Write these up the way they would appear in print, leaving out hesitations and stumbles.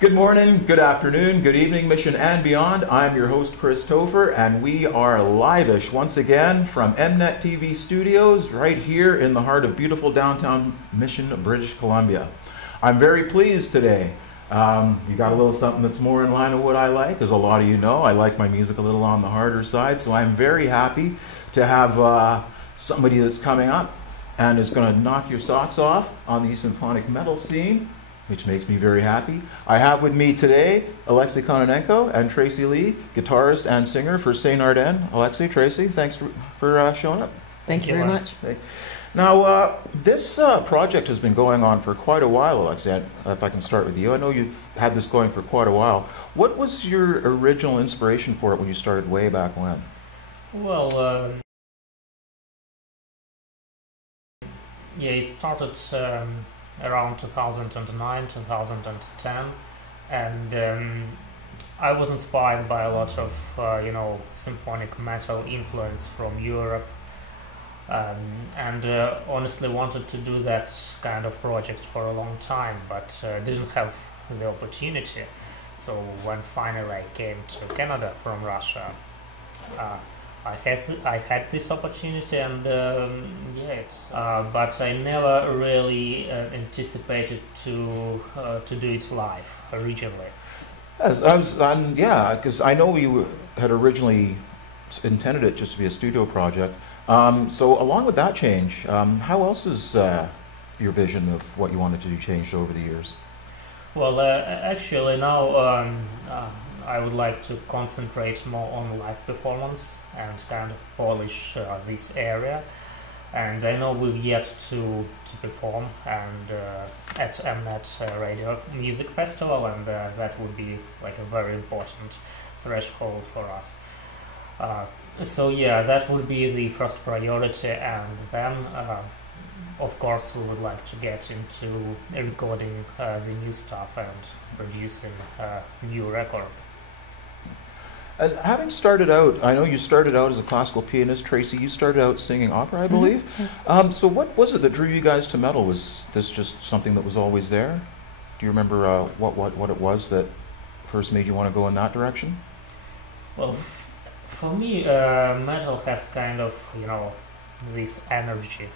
Good morning, good afternoon, good evening, Mission and beyond. I'm your host, CXhris Topher, and we are LIVEish once again from MNET TV studios right here in the heart of beautiful downtown Mission, British Columbia. I'm very pleased today. You got a little something that's more in line with what I like. As a lot of you know, I like my music a little on the harder side, so I'm very happy to have somebody that's coming up and is going to knock your socks off on the symphonic metal scene, which makes me very happy. I have with me today Alexia and Tracy Lee, guitarist and singer for Sain Arden. Alexia, Tracy, thanks for showing up. Thank you very much. Now, this project has been going on for quite a while, Alexia. If I can start with you. I know you've had this going for quite a while. What was your original inspiration for it when you started way back when? Well, yeah, it started around 2009, 2010, and I was inspired by a lot of, symphonic metal influence from Europe, and honestly wanted to do that kind of project for a long time, but didn't have the opportunity. So when finally I came to Canada from Russia, I had this opportunity, and but I never really anticipated to do it live originally. Because I know you had originally intended it just to be a studio project. So along with that change, how else is your vision of what you wanted to do changed over the years? Well, actually now I would like to concentrate more on live performance and kind of polish this area. And I know we've yet to perform and at MNET Radio Music Festival, and that would be like a very important threshold for us. So yeah, that would be the first priority, and then of course we would like to get into recording the new stuff and producing a new record. And having started out, I know you started out as a classical pianist, Tracy. You started out singing opera, I believe. Mm-hmm. So what was it that drew you guys to metal? Was this just something that was always there? Do you remember what it was that first made you want to go in that direction? Well, for me, metal has kind of, this energy.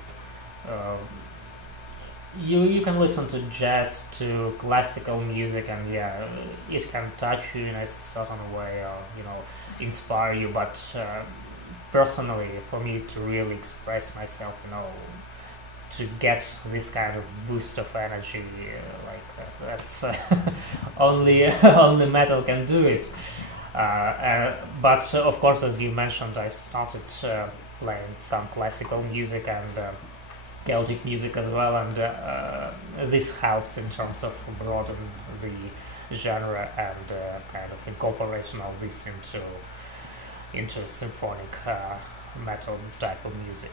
You can listen to jazz, to classical music, and yeah, it can touch you in a certain way, or inspire you. But personally, for me to really express myself, to get this kind of boost of energy, that's only metal can do it. But of course, as you mentioned, I started playing some classical music and Celtic music as well, and this helps in terms of broaden the genre and kind of incorporation of this into symphonic metal type of music.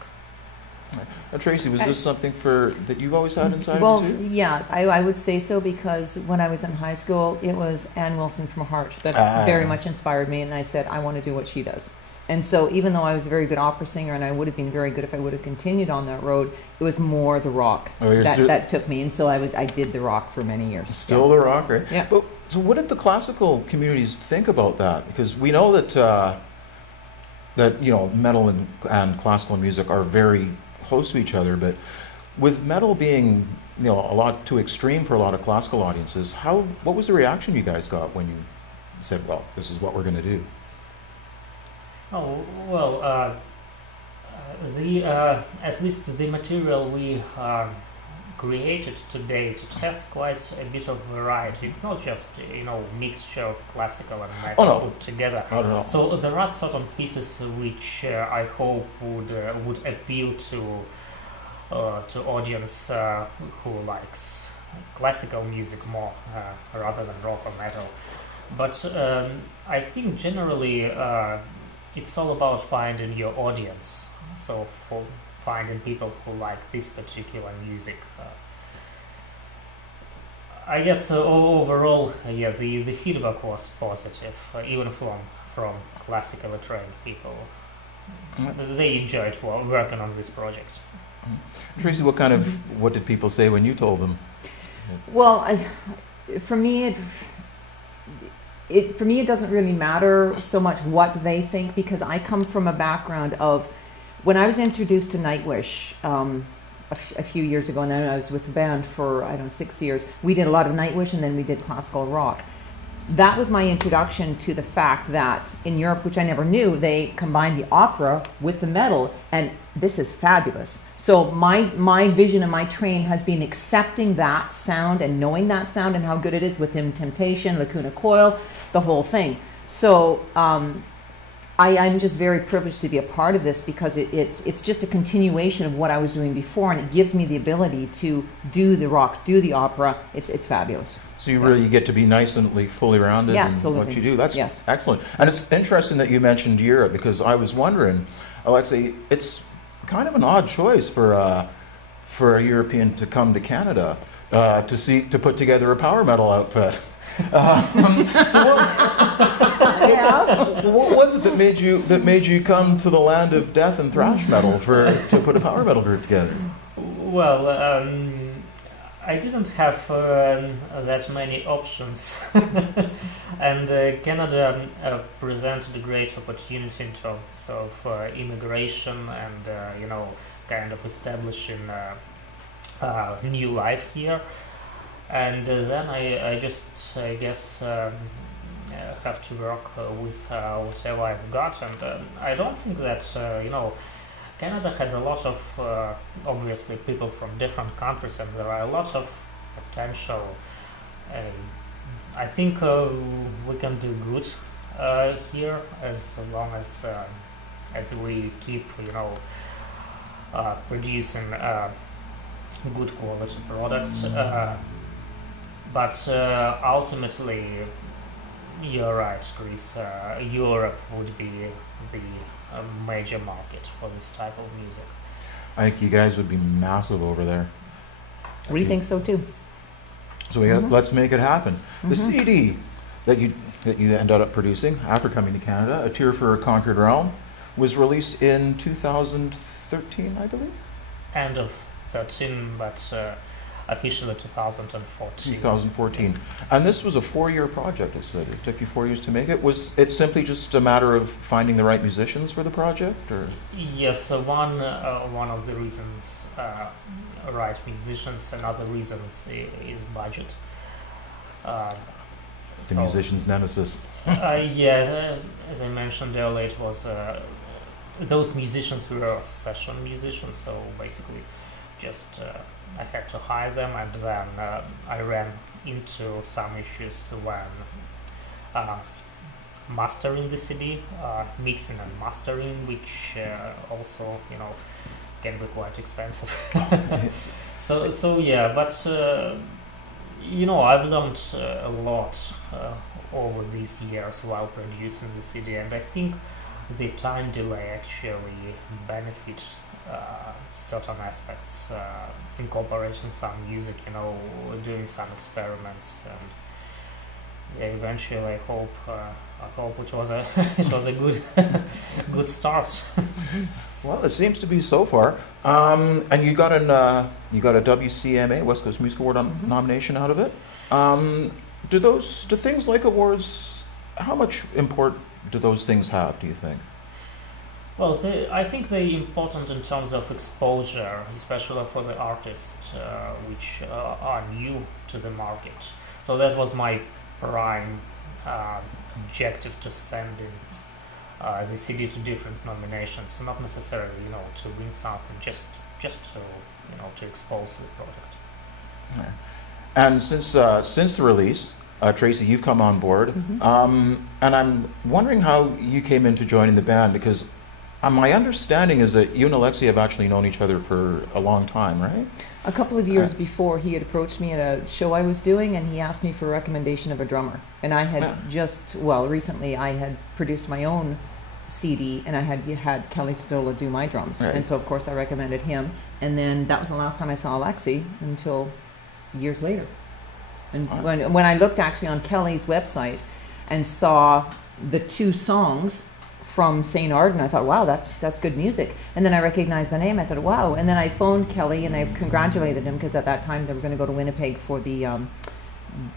And Tracy, was this something that you've always had inside well, of you too? Yeah, I would say so, because when I was in high school, it was Ann Wilson from Heart that very much inspired me, and I said, I want to do what she does. And so even though I was a very good opera singer, and I would have been very good if I would have continued on that road, it was more the rock that took me. And so I did the rock for many years. Still the rock, right? Yeah. But, so what did the classical communities think about that? Because we know that metal and classical music are very close to each other, but with metal being a lot too extreme for a lot of classical audiences, what was the reaction you guys got when you said, well, this is what we're going to do? Oh, well, at least the material we created to date, it has quite a bit of variety. It's not just mixture of classical and metal put together. Not at all. So there are certain pieces which I hope would appeal to audience who likes classical music more rather than rock or metal. But I think generally it's all about finding your audience. So for finding people who like this particular music. I guess overall, yeah, the feedback was positive, even from classically trained people. They enjoyed working on this project. Tracy, what did people say when you told them? Well, for me, it doesn't really matter so much what they think, because I come from a background of, when I was introduced to LIVEish a few years ago, and then I was with the band for, I don't know, 6 years. We did a lot of LIVEish, and then we did classical rock. That was my introduction to the fact that in Europe, which I never knew, they combined the opera with the metal, and this is fabulous. So my vision and my train has been accepting that sound and knowing that sound and how good it is within Temptation, Lacuna Coil, the whole thing. So I'm just very privileged to be a part of this, because it's just a continuation of what I was doing before, and it gives me the ability to do the rock, do the opera. It's fabulous. So you really get to be nice and fully rounded in what you do. That's excellent. And it's interesting that you mentioned Europe, because I was wondering, Alexia, it's kind of an odd choice for a European to come to Canada to put together a power metal outfit. What was it that made you come to the land of death and thrash metal to put a power metal group together? Well, I didn't have that many options, and Canada presented a great opportunity in terms of immigration and kind of establishing new life here. And then I guess have to work with whatever I've got, and I don't think that Canada has a lot of obviously people from different countries, and there are a lot of potential. I think we can do good here, as long as we keep producing good quality products. But ultimately, you're right, Chris. Europe would be the major market for this type of music. I think you guys would be massive over there. We think so too. So let's make it happen. The CD that you ended up producing after coming to Canada, A Tear for a Conquered Realm, was released in 2013, I believe. End of 13, but officially 2014. 2014. And this was a 4-year project, it said. It took you 4 years to make it. Was it simply just a matter of finding the right musicians for the project? Or? Yes, one of the reasons, right musicians, another reason is budget. The musician's nemesis. Yeah, as I mentioned earlier, it was those musicians were session musicians, so basically just I had to hire them, and then I ran into some issues when mastering the CD, mixing and mastering, which also can be quite expensive. so yeah, but I've learned a lot over these years while producing the CD, and I think the time delay actually benefits certain aspects, incorporating some music, doing some experiments, and yeah, eventually I hope it was a good start. Well, it seems to be so far. And you got a WCMA, West Coast Music Award nomination out of it. Do things like awards, how much import do those things have, do you think? Well, I think they're important in terms of exposure, especially for the artists which are new to the market. So that was my prime objective, to send in the CD to different nominations, not necessarily to win something, just to expose the product. Yeah. And since the release, Tracy, you've come on board, and I'm wondering how you came into joining the band, because my understanding is that you and Alexia have actually known each other for a long time, right? A couple of years before, he had approached me at a show I was doing, and he asked me for a recommendation of a drummer. And I had recently I had produced my own CD, and I had Kelly Stodola do my drums. Right. And so, of course, I recommended him. And then that was the last time I saw Alexia until years later. And when I looked actually on Kelly's website and saw the 2 songs from Sain Arden, I thought, wow, that's good music. And then I recognized the name. I thought, wow. And then I phoned Kelly and I congratulated him, because at that time they were going to go to Winnipeg for the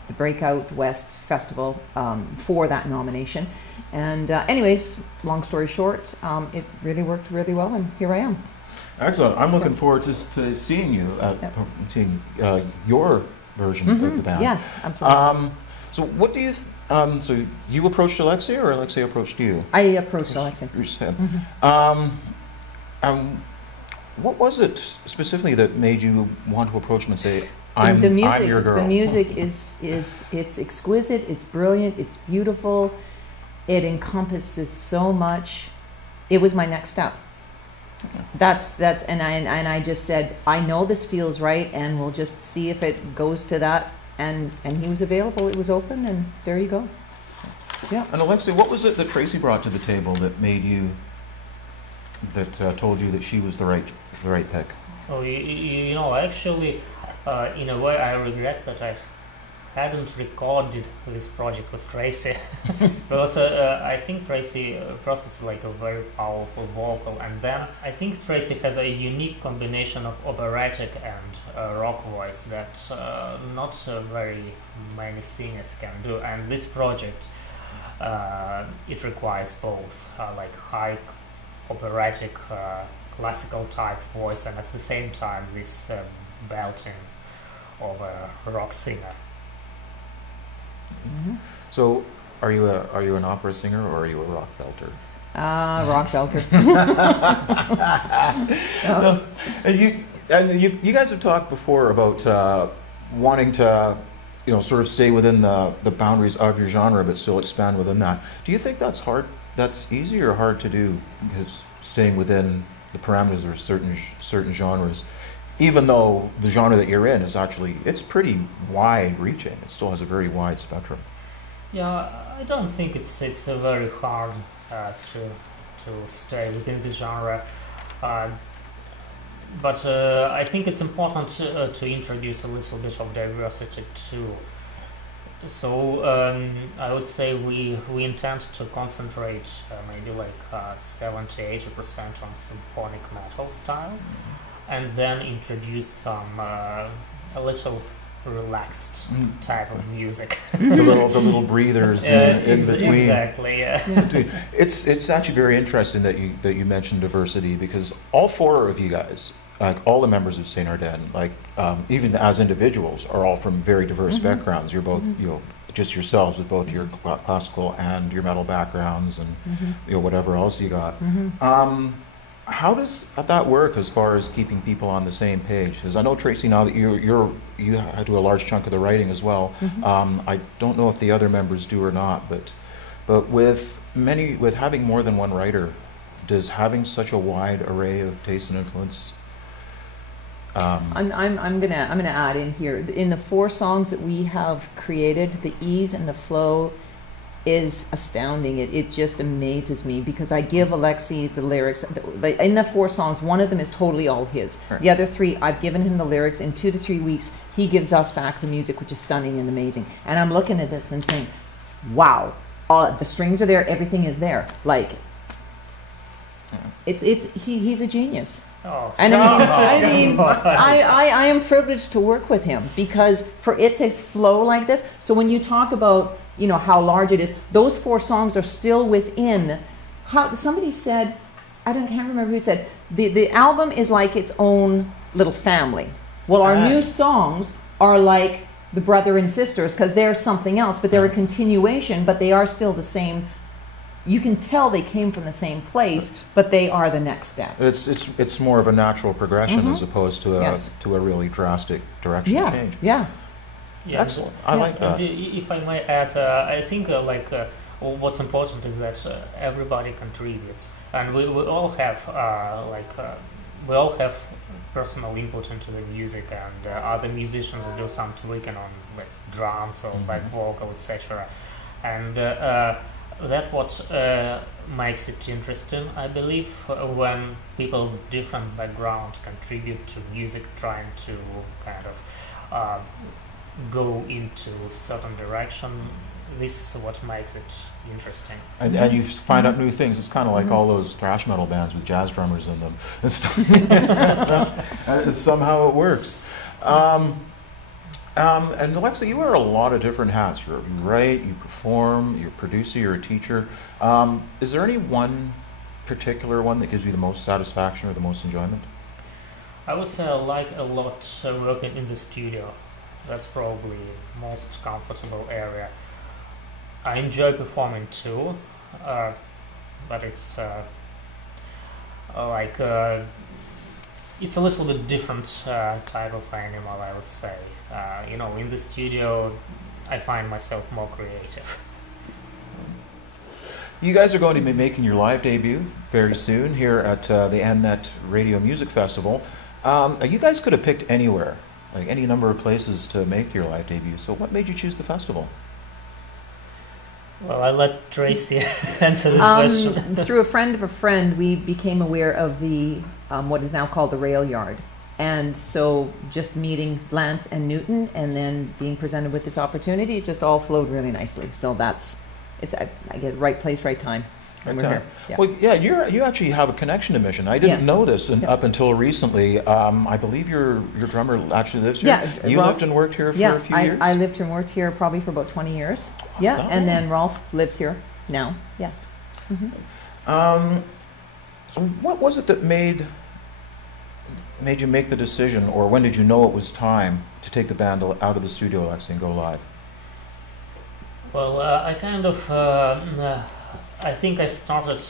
the Breakout West Festival for that nomination. And anyways, long story short, it really worked really well, and here I am. Excellent. I'm looking forward to seeing you, seeing your version of the band. Yes, absolutely. So what do you, so you approached Alexia, or Alexia approached you? I approached Alexia. What was it specifically that made you want to approach him and say, I'm your girl? The music it's exquisite, it's brilliant, it's beautiful, it encompasses so much. It was my next step. That's and I just said, I know this feels right, and we'll just see if it goes to that. And he was available. It was open, and there you go. Yeah. And Alexia, what was it that Tracy brought to the table that made you, that told you that she was the right pick? Oh, you know, actually, in a way, I regret that I hadn't recorded this project with Tracy, because I think Tracy first is like a very powerful vocal, and then I think Tracy has a unique combination of operatic and rock voice that not very many singers can do. And this project, it requires both, like high operatic classical type voice, and at the same time this belting of a rock singer. So, are you an opera singer, or are you a rock belter? Rock belter. And you guys have talked before about wanting to, sort of stay within the boundaries of your genre, but still expand within that. Do you think that's hard? That's easy or hard to do? Because staying within the parameters of certain genres, even though the genre that you're in is actually, it's pretty wide-reaching. It still has a very wide spectrum. Yeah, I don't think it's very hard to stay within the genre, but I think it's important to introduce a little bit of diversity too. So I would say we intend to concentrate maybe like 70–80% on symphonic metal style, and then introduce some a little relaxed type of music. the little breathers in between. Exactly. Yeah. It's actually very interesting that you mentioned diversity, because all four of you guys, like all the members of Sain Arden, like even as individuals, are all from very diverse backgrounds. You're both just yourselves with both your classical and your metal backgrounds, and whatever else you got. How does that work as far as keeping people on the same page? Because I know, Tracy, now that you do a large chunk of the writing as well. I don't know if the other members do or not, but with having more than one writer, does having such a wide array of taste and influence? I'm gonna add in here, in the 4 songs that we have created, the ease and the flow is astounding. It just amazes me, because I give Alexi the lyrics. In the 4 songs, one of them is totally all his. Right. The other 3, I've given him the lyrics. In 2 to 3 weeks, he gives us back the music, which is stunning and amazing. And I'm looking at this and saying, wow, the strings are there, everything is there. Like, he's a genius. Oh. And I am privileged to work with him, because for it to flow like this. So when you talk about how large it is, those 4 songs are still within. Somebody said, can't remember who said, the album is like its own little family. Well, our new songs are like the brother and sisters, because they're something else, but they're a continuation, but they are still the same. You can tell they came from the same place, but they are the next step. It's more of a natural progression as opposed to a really drastic direction change. Yeah. Excellent. I like that. And if I may add, I think what's important is that everybody contributes, and we all have personal input into the music, and other musicians do some tweaking on drums or back vocal, etc. And that's what makes it interesting, I believe, when people with different background contribute to music, trying to kind of go into a certain direction. This is what makes it interesting. And you find out new things. It's kind of like all those thrash metal bands with jazz drummers in them. And somehow it works. And Alexia, you wear a lot of different hats. You write, you perform, you're a producer, you're a teacher. Is there any one particular one that gives you the most satisfaction or the most enjoyment? I would say I like a lot working in the studio. That's probably the most comfortable area. I enjoy performing too, but it's it's a little bit different type of animal, I would say. You know, in the studio, I find myself more creative. You guys are going to be making your live debut very soon here at the MNET Radio Music Festival. You guys could have picked anywhere, like any number of places to make your live debut. So what made you choose the festival? Well, I'll let Tracy answer this question. Through a friend of a friend, we became aware of the what is now called the Rail Yard. And so just meeting Lance and Newton and then being presented with this opportunity, it just all flowed really nicely. So I get right place, right time. And we're here. Yeah. Well, yeah, you actually have a connection to Mission. I didn't know this up until recently. I believe your drummer actually lives here. Yeah, you lived and worked here for a few years? I lived and worked here probably for about 20 years. Yeah, and then Rolf lives here now. Yes. Mm-hmm. So what was it that made you make the decision, or when did you know it was time to take the band out of the studio, Alexia, and go live? Well, I kind of I think I started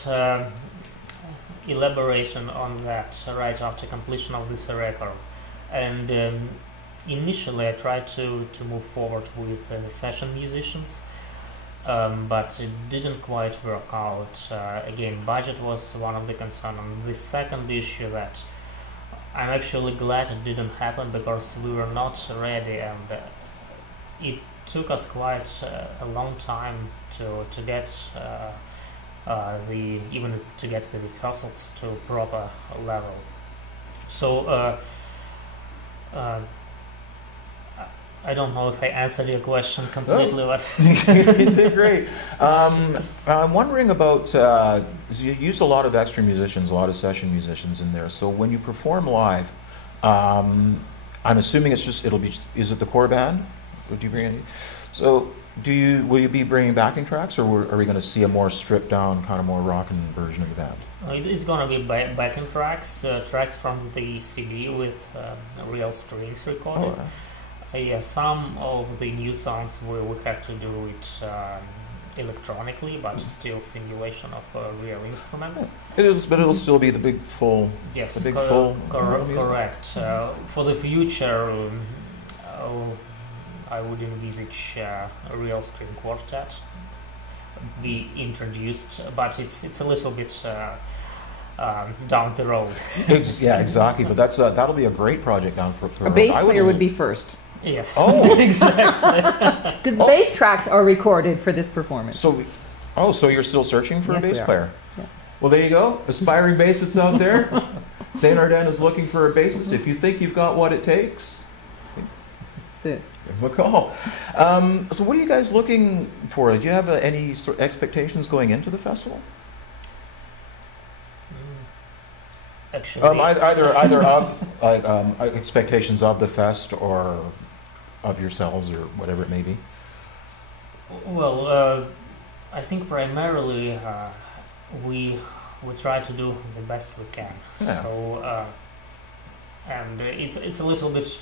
elaboration on that right after completion of this record, and initially I tried to move forward with session musicians, but it didn't quite work out. Again, budget was one of the concerns. And the second issue that I'm actually glad it didn't happen, because we were not ready, and it took us quite a long time to get even to get the rehearsals to a proper level. So I don't know if I answered your question completely. But you did great. I'm wondering about, you used a lot of extra musicians, a lot of session musicians in there. So when you perform live, I'm assuming is it the core band? Would you bring any? So will you be bringing backing tracks, or are we going to see a more stripped down, kind of more rockin' version of the band? It's going to be backing tracks, tracks from the CD with real strings recorded. Oh, yeah, some of the new songs we had to do it electronically, but still simulation of real instruments. But it'll still be the big full. Yes, the big full. Correct. For the future, I would envisage a real string quartet be introduced, but it's a little bit down the road. Yeah, exactly. But that'll be a great project down for a bass player would be first. Yeah. Oh, exactly. Because the bass tracks are recorded for this performance. So you're still searching for a bass player? Yeah. Well, there you go. Aspiring bassists out there. Sain Arden is looking for a bassist. If you think you've got what it takes, that's it. give him a call. So what are you guys looking for? Do you have any sort of expectations going into the festival? Actually, either of expectations of the fest or of yourselves or whatever it may be. Well, I think primarily we try to do the best we can. Yeah. So and it's a little bit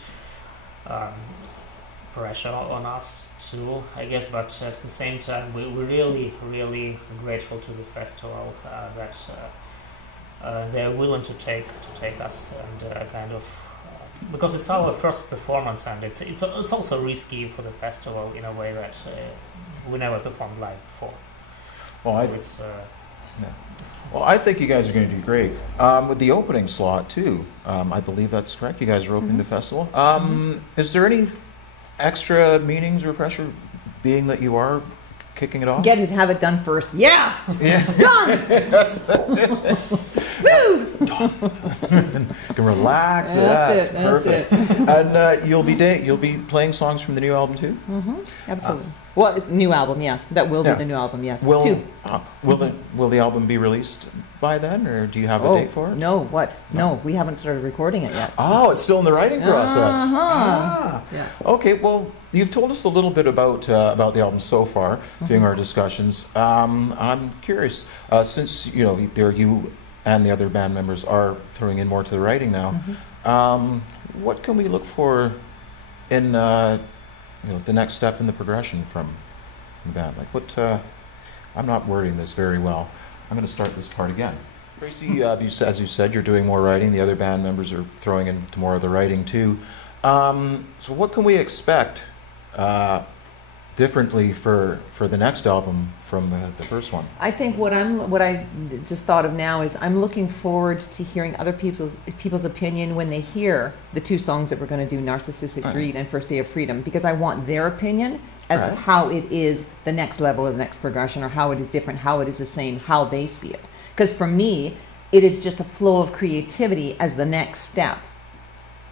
pressure on us too, I guess, but at the same time we're really grateful to the festival that they're willing to take us, and kind of because it's our first performance, and it's also risky for the festival in a way that we never performed live before. Well, Well, I think you guys are going to do great with the opening slot too. I believe that's correct. You guys are opening the festival. Is there any extra meetings or pressure, being that you are kicking it off? Have it done first. Yeah. Done. Woo! You can relax. That's it. Perfect. And you'll be playing songs from the new album too. Absolutely. Well, it's a new album, yes. That will be the new album, yes. Will the album be released by then, or do you have a date for it? No, what? No, we haven't started recording it yet. Oh, it's still in the writing process. Yeah. Okay, well, you've told us a little bit about the album so far during our discussions. I'm curious, since you and the other band members are throwing in more to the writing now. What can we look for in the next step in the progression from the band? Like what? I'm not wording this very well. I'm going to start this part again. Tracy, as you said, you're doing more writing. The other band members are throwing into more of the writing too. So what can we expect differently for the next album from the first one? I think what I just thought of now is I'm looking forward to hearing other people's opinion when they hear the two songs that we're going to do, Narcissistic Greed and First Day of Freedom, because I want their opinion as to how it is the next level or the next progression, or how it is different, how it is the same, how they see it. Because for me, it is just a flow of creativity as the next step.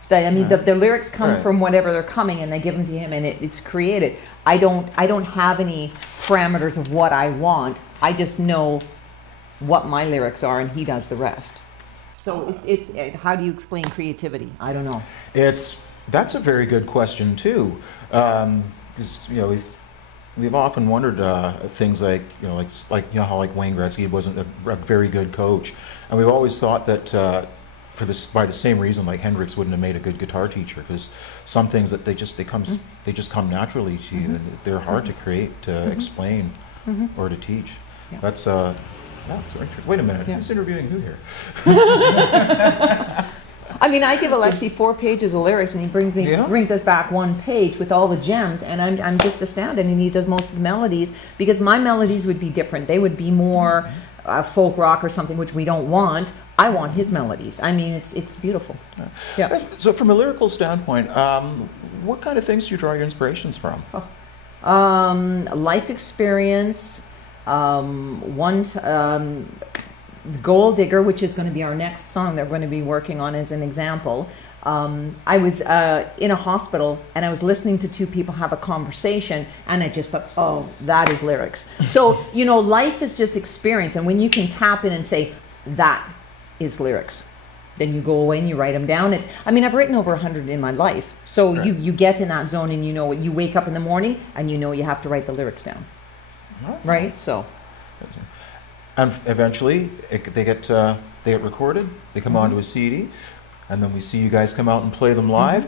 So I mean, the lyrics come from whatever they're coming, and they give them to him, and it's created. I don't have any parameters of what I want. I just know what my lyrics are, and he does the rest. So it's how do you explain creativity? I don't know. That's a very good question too, because we've often wondered things like how Wayne Gretzky wasn't a very good coach, and we've always thought that. By the same reason, like Hendrix wouldn't have made a good guitar teacher, because some things that they just come naturally to you, and they're hard to create, to explain, or to teach. Yeah. That's wait a minute, who's interviewing who here? I mean, I give Alexi 4 pages of lyrics, and he brings us back 1 page with all the gems, and I'm just astounded. And he does most of the melodies, because my melodies would be different. They would be more folk rock or something, which we don't want. I want his melodies. I mean, it's beautiful. Yeah. So from a lyrical standpoint, what kind of things do you draw your inspirations from? Life experience, Gold Digger, which is going to be our next song that we're going to be working on as an example. I was in a hospital, and I was listening to 2 people have a conversation, and I just thought, oh, that is lyrics. So, life is just experience, and when you can tap in and say, that is lyrics, then you go away and you write them down. I've written over 100 in my life, so you get in that zone, and you wake up in the morning, and you have to write the lyrics down, right? So, and eventually they get recorded, they come onto a CD, and then we see you guys come out and play them live.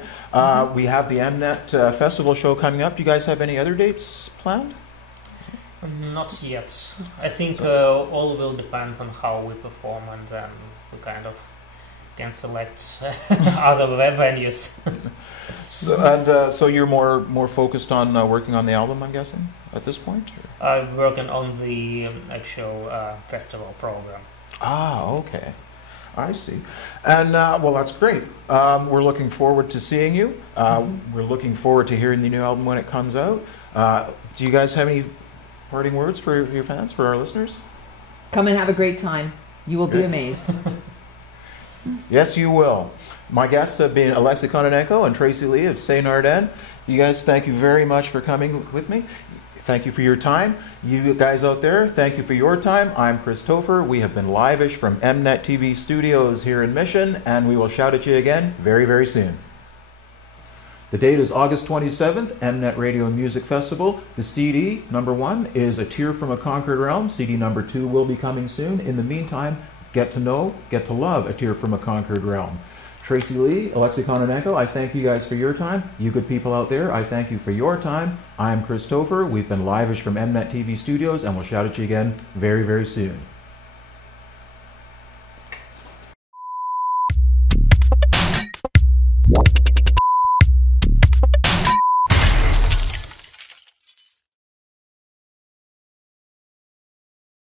We have the MNET Festival show coming up. Do you guys have any other dates planned? Not yet. I think all will depend on how we perform, and then we kind of can select other venues. So you're more focused on working on the album, I'm guessing, at this point? I'm working on the actual festival program. Okay. I see. And well, that's great. We're looking forward to seeing you. We're looking forward to hearing the new album when it comes out. Do you guys have any parting words for your fans, for our listeners? Come and have a great time. You will be amazed. Yes, you will. My guests have been Alexia and Tracy Lee of Sain Arden. You guys, thank you very much for coming with me. Thank you for your time. You guys out there, thank you for your time. I'm CXhris Topher. We have been LIVEish from MNET TV studios here in Mission, and we will shout at you again very, very soon. The date is August 27th, MNET Radio Music Festival. The CD, number 1, is A Tear from a Conquered Realm. CD number 2 will be coming soon. In the meantime, get to know, get to love A Tear from a Conquered Realm. Tracy Lee, Alexia, I thank you guys for your time. You good people out there, I thank you for your time. I'm CXhris Topher. We've been LIVEish from MNET TV studios, and we'll shout at you again very, very soon.